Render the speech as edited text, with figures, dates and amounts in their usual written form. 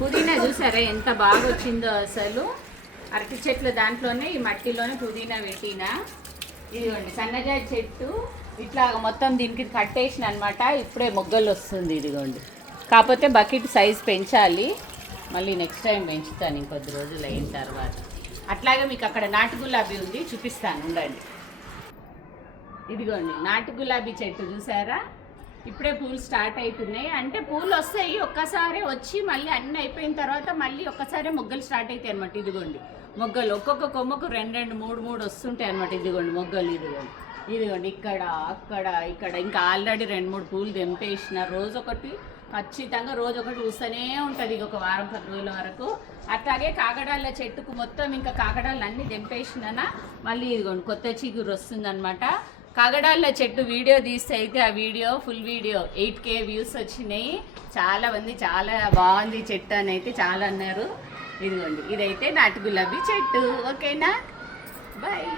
పుదీనా చూసారా ఎంత బాగా వచ్చిందో అసలు. అరటి చెట్లు దాంట్లోనే ఈ మట్టిలోనే పుదీనా పెట్టినా. ఇదిగోండి సన్నజాజి చెట్టు ఇట్లా మొత్తం దీనికి కట్టేసిన అనమాట. ఇప్పుడే మొగ్గలు వస్తుంది. ఇదిగోండి కాకపోతే బకెట్ సైజ్ పెంచాలి, మళ్ళీ నెక్స్ట్ టైం పెంచుతాను ఇంకొద్ది రోజులు అయిన తర్వాత. అట్లాగే మీకు అక్కడ నాటు గులాబీ ఉంది, చూపిస్తాను ఉండండి. ఇదిగోండి నాటు గులాబీ చెట్టు చూసారా, ఇప్పుడే పూలు స్టార్ట్ అవుతున్నాయి. అంటే పూలు వస్తాయి ఒక్కసారి వచ్చి మళ్ళీ అన్నీ అయిపోయిన తర్వాత మళ్ళీ ఒక్కసారి మొగ్గలు స్టార్ట్ అవుతాయి అనమాట. ఇదిగోండి మొగ్గలు ఒక్కొక్క కొమ్మకు 2 2 3 వస్తుంటాయి అనమాట. ఇదిగోండి మొగ్గలు. ఇదిగోండి ఇక్కడ అక్కడ ఇక్కడ ఇంకా ఆల్రెడీ 2 3 పూలు తెంపేసిన. రోజొకటి ఖచ్చితంగా రోజొకటి చూస్తూనే ఉంటుంది. ఒక వారం 10 రోజుల వరకు. అట్లాగే కాకడాల చెట్టుకు మొత్తం ఇంకా కాకడాలు అన్నీ తెంపేసినా మళ్ళీ ఇదిగోండి కొత్త చిగురు వస్తుందన్నమాట. కాగడాల చెట్టు వీడియో తీస్తే అయితే ఆ video full video 8K views వచ్చినాయి. చాలా మంది చాలా బాగుంది చెట్టు అని అయితే చాలా అన్నారు. ఇదిగోండి ఇదైతే నాటు గులాబీ చెట్టు. ఓకేనా, బాయ్.